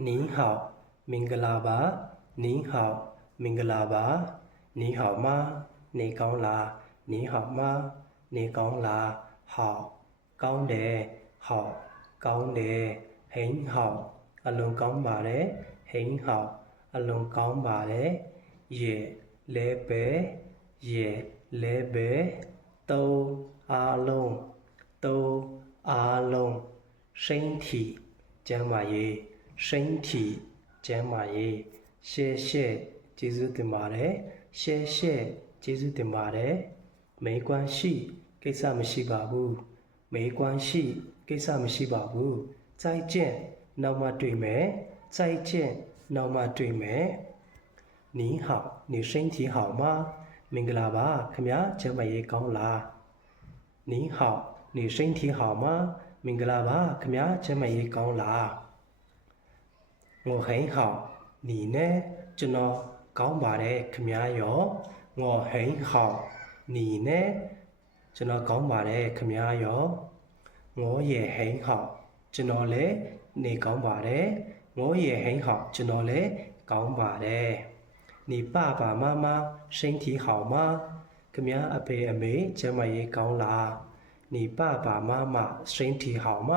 您好，明格拉巴。您好，明格拉巴。你好吗？你讲啦。你好吗？你讲啦。好，讲的，好，讲的，很好。阿龙讲吧嘞，很好。阿龙讲吧嘞，也来呗，也来呗，都阿龙，都阿龙，身体。ကျမ်းမာရေး身体ကျမ်းမာရေး谢谢ကျေးဇူးတင်ပါတယ်谢谢ကျေးဇူးတင်ပါတယ်没关系ကိစ္စမရှိပါဘူး没关系ကိစ္စမရှိပါဘူး再见နောက်မှတွေ့မယ်再见နောက်မှတွေ့မယ်你好你身体好吗မင်္ဂလာပါခင်ဗျာကျမ်းမာရေးကောင်းလား你好你身体好吗မင်္ဂလာပါခင်ဗျာကျမ်းမာရေးကောင်းလား我很好你呢ကျွန်တော်ကောင်းပါတယ်ခင်ဗျာရော我很好你呢ကျွန်တော်ကောင်းပါတယ်ခင်ဗျာရော我也很好ကျွန်တော်လည်းနေကောင်းပါတယ်我也很好ကျွန်တော်လည်းကောင်းပါတယ်你爸爸妈妈身体好吗ခင်ဗျာအဖေအမေကျမ်းမာရေးကောင်းလား你爸爸妈妈身体好吗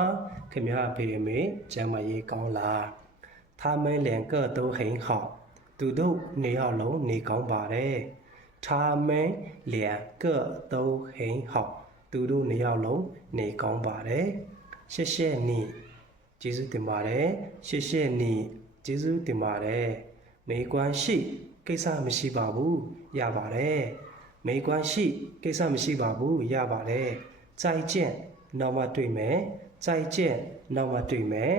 ခင်ဗျာအဖေအမေကျမ်းမာရေးကောင်းလား他们两个都很好သူတို့နေအောင်လုံးနေကောင်းပါတယ်他们两个都很好သူတို့နေအောင်လုံးနေကောင်းပါတယ်谢谢你ကျေးဇူးတင်ပါတယ်谢谢你ကျေးဇူးတင်ပါတယ်没关系ကိစ္စမရှိပါဘူးရပါတယ်没关系ကိစ္စမရှိပါဘူးရပါတယ်再见နောက်မှတွေ့မယ်再见နောက်မှတွေ့မယ်